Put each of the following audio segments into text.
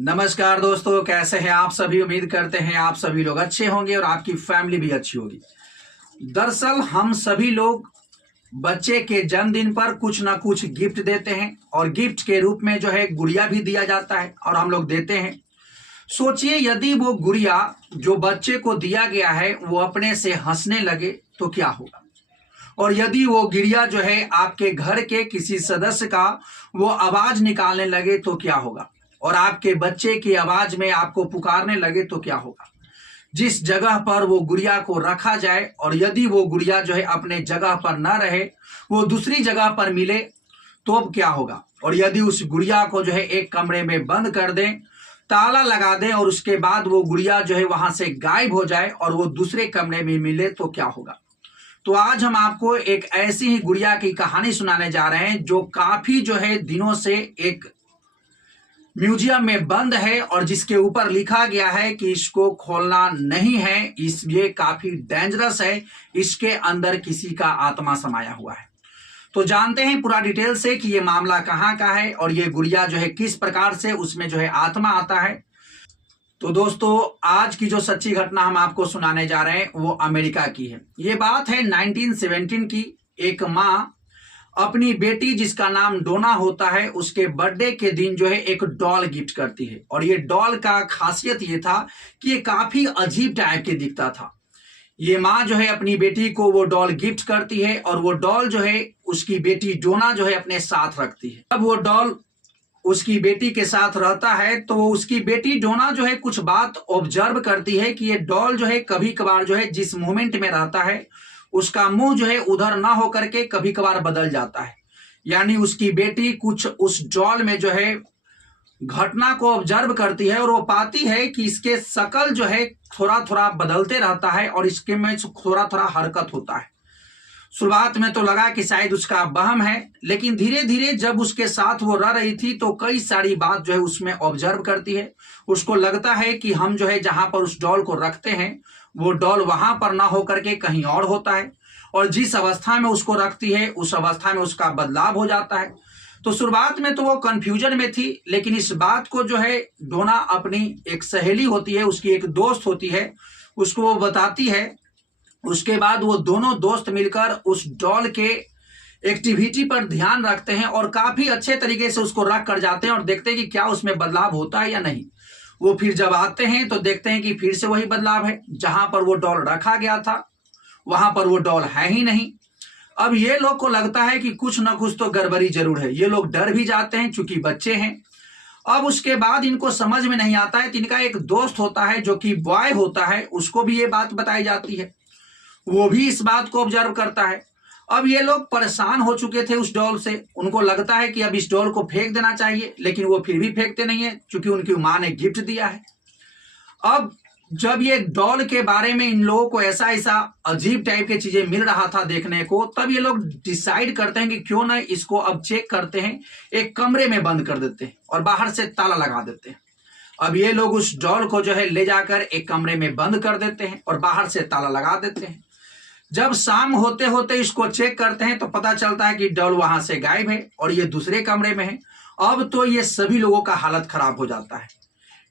नमस्कार दोस्तों, कैसे हैं आप सभी। उम्मीद करते हैं आप सभी लोग अच्छे होंगे और आपकी फैमिली भी अच्छी होगी। दरअसल हम सभी लोग बच्चे के जन्मदिन पर कुछ ना कुछ गिफ्ट देते हैं और गिफ्ट के रूप में जो है गुड़िया भी दिया जाता है और हम लोग देते हैं। सोचिए यदि वो गुड़िया जो बच्चे को दिया गया है वो अपने से हंसने लगे तो क्या होगा, और यदि वो गुड़िया जो है आपके घर के किसी सदस्य का वो आवाज निकालने लगे तो क्या होगा, और आपके बच्चे की आवाज में आपको पुकारने लगे तो क्या होगा। जिस जगह पर वो गुड़िया को रखा जाए और यदि वो गुड़िया जो है अपने जगह पर न रहे, वो दूसरी जगह पर मिले तो अब क्या होगा। और यदि उस गुड़िया को जो है एक कमरे में बंद कर दें, ताला लगा दें और उसके बाद वो गुड़िया जो है वहां से गायब हो जाए और वो दूसरे कमरे में मिले तो क्या होगा। तो आज हम आपको एक ऐसी ही गुड़िया की कहानी सुनाने जा रहे हैं जो काफी जो है दिनों से एक म्यूजियम में बंद है और जिसके ऊपर लिखा गया है कि इसको खोलना नहीं है, ये काफी डेंजरस है, इसके अंदर किसी का आत्मा समाया हुआ है। तो जानते हैं पूरा डिटेल से कि ये मामला कहाँ का है और ये गुड़िया जो है किस प्रकार से उसमें जो है आत्मा आता है। तो दोस्तों, आज की जो सच्ची घटना हम आपको सुनाने जा रहे हैं वो अमेरिका की है। ये बात है 1917 की। एक माँ अपनी बेटी जिसका नाम डोना होता है उसके बर्थडे के दिन जो है एक डॉल गिफ्ट करती है, और ये डॉल का खासियत ये था कि ये काफी अजीब टाइप के दिखता था। ये माँ जो है अपनी बेटी को वो डॉल गिफ्ट करती है और वो डॉल जो है उसकी बेटी डोना जो है अपने साथ रखती है। अब वो डॉल उसकी बेटी के साथ रहता है तो उसकी बेटी डोना जो है कुछ बात ऑब्जर्व करती है कि ये डॉल जो है कभी कभार जो है जिस मोमेंट में रहता है उसका मुंह जो है उधर ना होकर के कभी कभार बदल जाता है। यानी उसकी बेटी कुछ उस डॉल में जो है घटना को ऑब्जर्व करती है और वो पाती है कि इसके शकल जो है थोड़ा थोड़ा बदलते रहता है और इसके में थोड़ा थोड़ा हरकत होता है। शुरुआत में तो लगा कि शायद उसका वहम है, लेकिन धीरे धीरे जब उसके साथ वो रह रही थी तो कई सारी बात जो है उसमें ऑब्जर्व करती है। उसको लगता है कि हम जो है जहां पर उस डॉल को रखते हैं वो डॉल वहां पर ना होकर के कहीं और होता है, और जिस अवस्था में उसको रखती है उस अवस्था में उसका बदलाव हो जाता है। तो शुरुआत में तो वो कंफ्यूजन में थी, लेकिन इस बात को जो है डोना अपनी एक सहेली होती है, उसकी एक दोस्त होती है, उसको वो बताती है। उसके बाद वो दोनों दोस्त मिलकर उस डॉल के एक्टिविटी पर ध्यान रखते हैं और काफी अच्छे तरीके से उसको रख कर जाते हैं और देखते हैं कि क्या उसमें बदलाव होता है या नहीं। वो फिर जब आते हैं तो देखते हैं कि फिर से वही बदलाव है, जहां पर वो डॉल रखा गया था वहां पर वो डॉल है ही नहीं। अब ये लोग को लगता है कि कुछ ना कुछ तो गड़बड़ी जरूर है। ये लोग डर भी जाते हैं चूंकि बच्चे हैं। अब उसके बाद इनको समझ में नहीं आता है कि इनका एक दोस्त होता है जो कि बॉय होता है, उसको भी ये बात बताई जाती है, वो भी इस बात को ऑब्जर्व करता है। अब ये लोग परेशान हो चुके थे उस डॉल से। उनको लगता है कि अब इस डॉल को फेंक देना चाहिए, लेकिन वो फिर भी फेंकते नहीं है क्योंकि उनकी माँ ने गिफ्ट दिया है। अब जब ये डॉल के बारे में इन लोगों को ऐसा ऐसा अजीब टाइप की चीजें मिल रहा था देखने को, तब ये लोग डिसाइड करते हैं कि क्यों ना इसको अब चेक करते हैं, एक कमरे में बंद कर देते हैं और बाहर से ताला लगा देते हैं। अब ये लोग उस डॉल को जो है ले जाकर एक कमरे में बंद कर देते हैं और बाहर से ताला लगा देते हैं। जब शाम होते होते इसको चेक करते हैं तो पता चलता है कि डॉल वहां से गायब है और ये दूसरे कमरे में है। अब तो ये सभी लोगों का हालत खराब हो जाता है।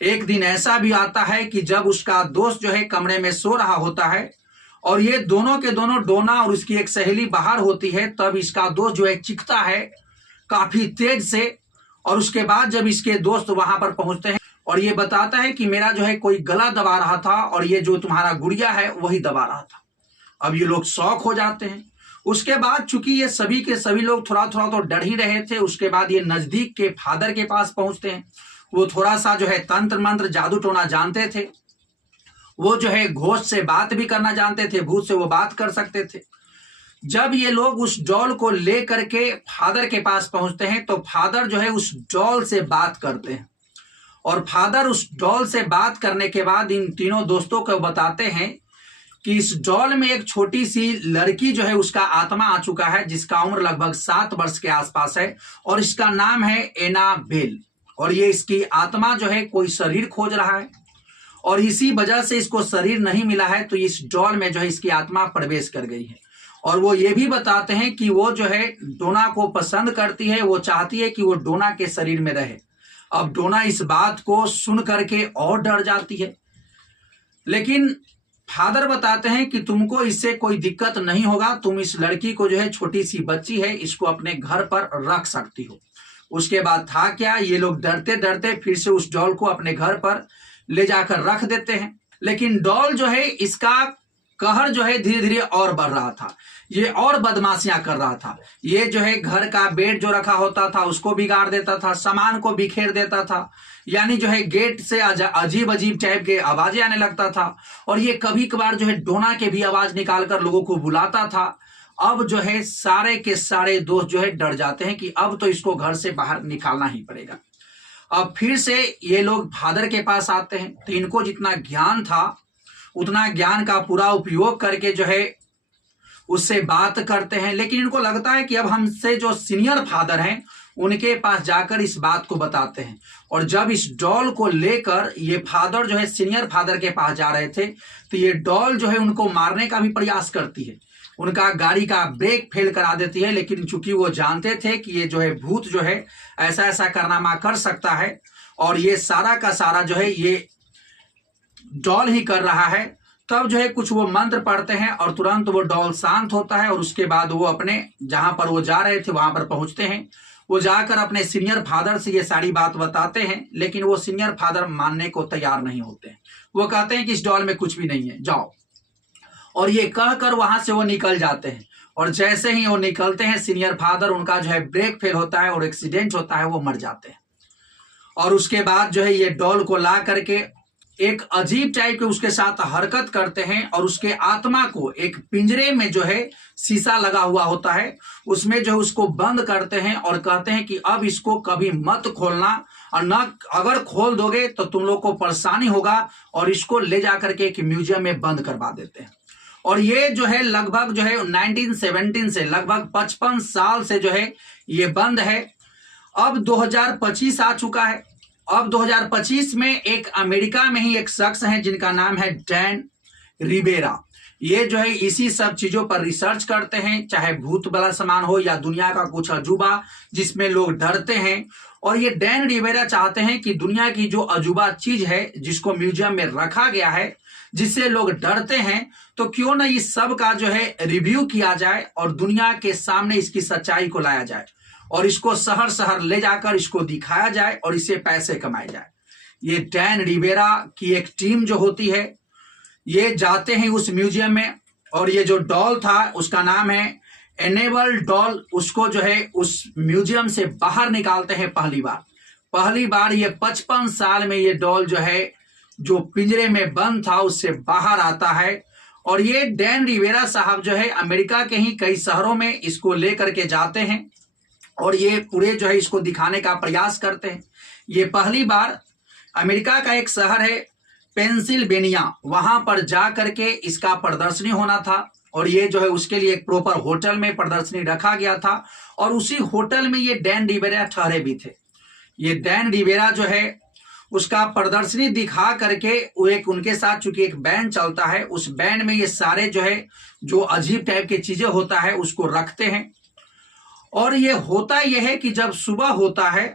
एक दिन ऐसा भी आता है कि जब उसका दोस्त जो है कमरे में सो रहा होता है और ये दोनों के दोनों डोना और उसकी एक सहेली बाहर होती है, तब इसका दोस्त जो है चीखता है काफी तेज से। और उसके बाद जब इसके दोस्त वहां पर पहुंचते हैं और ये बताता है कि मेरा जो है कोई गला दबा रहा था और ये जो तुम्हारा गुड़िया है वही दबा रहा था। अब ये लोग शॉक हो जाते हैं। उसके बाद चूंकि ये सभी के सभी लोग थोड़ा थोड़ा तो डर ही रहे थे, उसके बाद ये नजदीक के फादर के पास पहुंचते हैं। वो थोड़ा सा जो है तंत्र मंत्र जादू टोना जानते थे, वो जो है घोष से बात भी करना जानते थे, भूत से वो बात कर सकते थे। जब ये लोग उस डॉल को ले करके फादर के पास पहुंचते हैं तो फादर जो है उस डॉल से बात करते हैं, और फादर उस डॉल से बात करने के बाद इन तीनों दोस्तों को बताते हैं कि इस डॉल में एक छोटी सी लड़की जो है उसका आत्मा आ चुका है, जिसका उम्र लगभग 7 वर्ष के आसपास है, और इसका नाम है एनाबेल। और ये इसकी आत्मा जो है कोई शरीर खोज रहा है और इसी वजह से इसको शरीर नहीं मिला है, तो इस डॉल में जो है इसकी आत्मा प्रवेश कर गई है। और वो ये भी बताते हैं कि वो जो है डोना को पसंद करती है, वो चाहती है कि वो डोना के शरीर में रहे। अब डोना इस बात को सुन करके और डर जाती है, लेकिन फादर बताते हैं कि तुमको इससे कोई दिक्कत नहीं होगा, तुम इस लड़की को जो है, छोटी सी बच्ची है, इसको अपने घर पर रख सकती हो। उसके बाद था क्या, ये लोग डरते डरते फिर से उस डॉल को अपने घर पर ले जाकर रख देते हैं। लेकिन डॉल जो है, इसका कहर जो है धीरे धीरे और बढ़ रहा था, ये और बदमाशियां कर रहा था। ये जो है घर का बेड जो रखा होता था उसको बिगाड़ देता था, सामान को बिखेर देता था, यानी जो है गेट से अजीब अजीब टाइप के आवाजें आने लगता था। और ये कभी कभार जो है डोना के भी आवाज निकालकर लोगों को बुलाता था। अब जो है सारे के सारे दोस्त जो है डर जाते हैं कि अब तो इसको घर से बाहर निकालना ही पड़ेगा। अब फिर से ये लोग फादर के पास आते हैं, तो इनको जितना ज्ञान था उतना ज्ञान का पूरा उपयोग करके जो है उससे बात करते हैं। लेकिन इनको लगता है कि अब हमसे जो सीनियर फादर हैं उनके पास जाकर इस बात को बताते हैं। और जब इस डॉल को लेकर ये फादर जो है सीनियर फादर के पास जा रहे थे, तो ये डॉल जो है उनको मारने का भी प्रयास करती है, उनका गाड़ी का ब्रेक फेल करा देती है। लेकिन चूंकि वो जानते थे कि ये जो है भूत जो है ऐसा ऐसा कारनामा कर सकता है और ये सारा का सारा जो है ये डॉल ही कर रहा है, तब जो है कुछ वो मंत्र पढ़ते हैं और तुरंत वो डॉल शांत होता है। और उसके बाद वो अपने जहां पर वो जा रहे थे वहां पर पहुंचते हैं। वो जाकर अपने सीनियर फादर से ये सारी बात बताते हैं, लेकिन वो सीनियर फादर मानने को तैयार नहीं होते हैं। वो कहते हैं कि इस डॉल में कुछ भी नहीं है, जाओ। और ये कहकर वहां से वो निकल जाते हैं। और जैसे ही वो निकलते हैं, सीनियर फादर उनका जो है ब्रेक फेल होता है और एक्सीडेंट होता है, वो मर जाते हैं। और उसके बाद जो है ये डॉल को ला करके एक अजीब टाइप के उसके साथ हरकत करते हैं और उसके आत्मा को एक पिंजरे में जो है शीशा लगा हुआ होता है, उसमें जो है उसको बंद करते हैं और कहते हैं कि अब इसको कभी मत खोलना, और न अगर खोल दोगे तो तुम लोग को परेशानी होगा। और इसको ले जाकर के एक म्यूजियम में बंद करवा देते हैं। और ये जो है लगभग जो है 1917 से लगभग 55 साल से जो है ये बंद है। अब 2025 आ चुका है। अब 2025 में एक अमेरिका में ही एक शख्स है जिनका नाम है डैन रिबेरा। ये जो है इसी सब चीजों पर रिसर्च करते हैं, चाहे भूत वाला सामान हो या दुनिया का कुछ अजूबा जिसमें लोग डरते हैं। और ये डैन रिबेरा चाहते हैं कि दुनिया की जो अजूबा चीज है जिसको म्यूजियम में रखा गया है, जिससे लोग डरते हैं, तो क्यों ना इस सब का जो है रिव्यू किया जाए और दुनिया के सामने इसकी सच्चाई को लाया जाए और इसको शहर शहर ले जाकर इसको दिखाया जाए और इससे पैसे कमाए जाए। ये डैन रिबेरा की एक टीम जो होती है, ये जाते हैं उस म्यूजियम में। और ये जो डॉल था उसका नाम है एनेबल डॉल, उसको जो है उस म्यूजियम से बाहर निकालते हैं पहली बार ये 55 साल में ये डॉल जो है जो पिंजरे में बंद था उससे बाहर आता है। और ये डैन रिबेरा साहब जो है अमेरिका के ही कई शहरों में इसको लेकर के जाते हैं और ये पूरे जो है इसको दिखाने का प्रयास करते हैं। ये पहली बार अमेरिका का एक शहर है पेंसिल्वेनिया, वहां पर जा करके इसका प्रदर्शनी होना था। और ये जो है उसके लिए एक प्रॉपर होटल में प्रदर्शनी रखा गया था और उसी होटल में ये डैन रिबेरा ठहरे भी थे। ये डैन रिबेरा जो है उसका प्रदर्शनी दिखा करके वो एक उनके साथ चूंकि एक बैंड चलता है, उस बैंड में ये सारे जो है जो अजीब टाइप की चीजें होता है उसको रखते हैं। और ये होता यह है कि जब सुबह होता है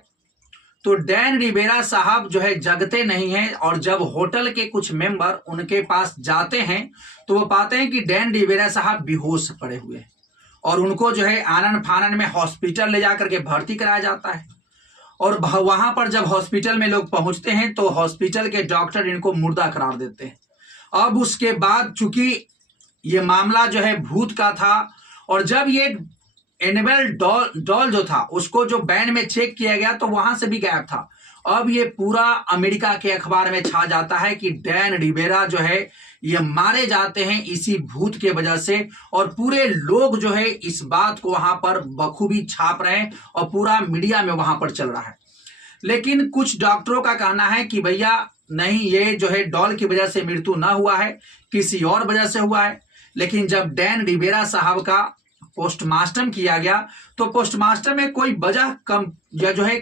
तो डैन रिबेरा साहब जो है जगते नहीं हैं। और जब होटल के कुछ मेंबर उनके पास जाते हैं तो वो पाते हैं कि डैन रिबेरा साहब बेहोश पड़े हुए हैं और उनको जो है आनन फानन में हॉस्पिटल ले जाकर के भर्ती कराया जाता है। और वहां पर जब हॉस्पिटल में लोग पहुंचते हैं तो हॉस्पिटल के डॉक्टर इनको मुर्दा करार देते हैं। अब उसके बाद चूंकि ये मामला जो है भूत का था और जब ये एनेबल डॉल जो था उसको जो बैंड में चेक किया गया तो वहां से भी गायब था। अब ये पूरा अमेरिका के अखबार में छा जाता है कि डैन रिबेरा जो है ये मारे जाते हैं इसी भूत के वजह से। और पूरे लोग जो है इस बात को वहां पर बखूबी छाप रहे हैं और पूरा मीडिया में वहां पर चल रहा है। लेकिन कुछ डॉक्टरों का कहना है कि भैया नहीं, ये जो है डॉल की वजह से मृत्यु ना हुआ है, किसी और वजह से हुआ है। लेकिन जब डैन रिबेरा साहब का पोस्टमार्टम किया गया तो पोस्टमार्टम में कोई वजह कम या जो है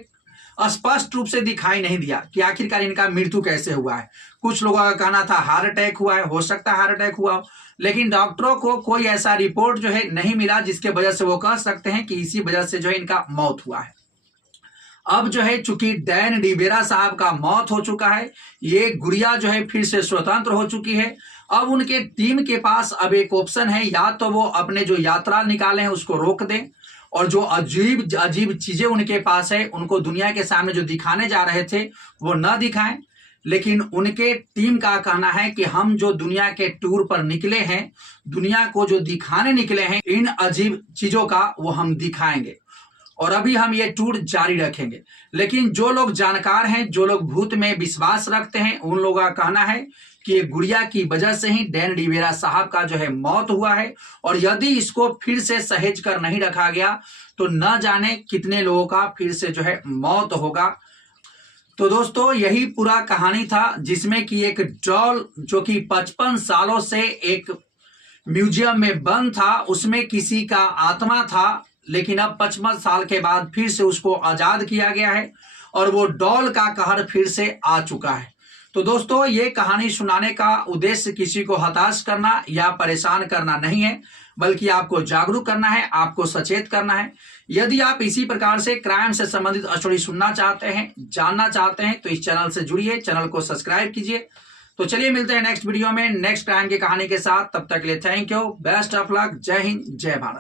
स्पष्ट रूप से दिखाई नहीं दिया कि आखिरकार इनका मृत्यु कैसे हुआ है। कुछ लोगों का कहना था हार्ट अटैक हुआ है, हो सकता है हार्ट अटैक हुआ हो, लेकिन डॉक्टरों को कोई ऐसा रिपोर्ट जो है नहीं मिला जिसके वजह से वो कह सकते हैं कि इसी वजह से जो है इनका मौत हुआ है। अब जो है चूंकि डैन डिबेरा साहब का मौत हो चुका है, ये गुड़िया जो है फिर से स्वतंत्र हो चुकी है। अब उनके टीम के पास अब एक ऑप्शन है, या तो वो अपने जो यात्रा निकाले हैं उसको रोक दें और जो अजीब अजीब चीजें उनके पास है उनको दुनिया के सामने जो दिखाने जा रहे थे वो न दिखाएं। लेकिन उनके टीम का कहना है कि हम जो दुनिया के टूर पर निकले हैं, दुनिया को जो दिखाने निकले हैं, इन अजीब चीजों का वो हम दिखाएंगे और अभी हम ये टूर जारी रखेंगे। लेकिन जो लोग जानकार हैं, जो लोग भूत में विश्वास रखते हैं, उन लोगों का कहना है कि ये गुड़िया की वजह से ही डैन डिबेरा साहब का जो है मौत हुआ है और यदि इसको फिर से सहेज कर नहीं रखा गया तो न जाने कितने लोगों का फिर से जो है मौत होगा। तो दोस्तों यही पूरा कहानी था, जिसमें कि एक डॉल जो कि 55 सालों से एक म्यूजियम में बंद था, उसमें किसी का आत्मा था, लेकिन अब 55 साल के बाद फिर से उसको आजाद किया गया है और वो डॉल का कहर फिर से आ चुका है। तो दोस्तों ये कहानी सुनाने का उद्देश्य किसी को हताश करना या परेशान करना नहीं है, बल्कि आपको जागरूक करना है, आपको सचेत करना है। यदि आप इसी प्रकार से क्राइम से संबंधित स्टोरी सुनना चाहते हैं, जानना चाहते हैं, तो इस चैनल से जुड़िए, चैनल को सब्सक्राइब कीजिए। तो चलिए मिलते हैं नेक्स्ट वीडियो में नेक्स्ट क्राइम की कहानी के साथ। तब तक के लिए thank you, best of luck, जय हिंद, जय भारत।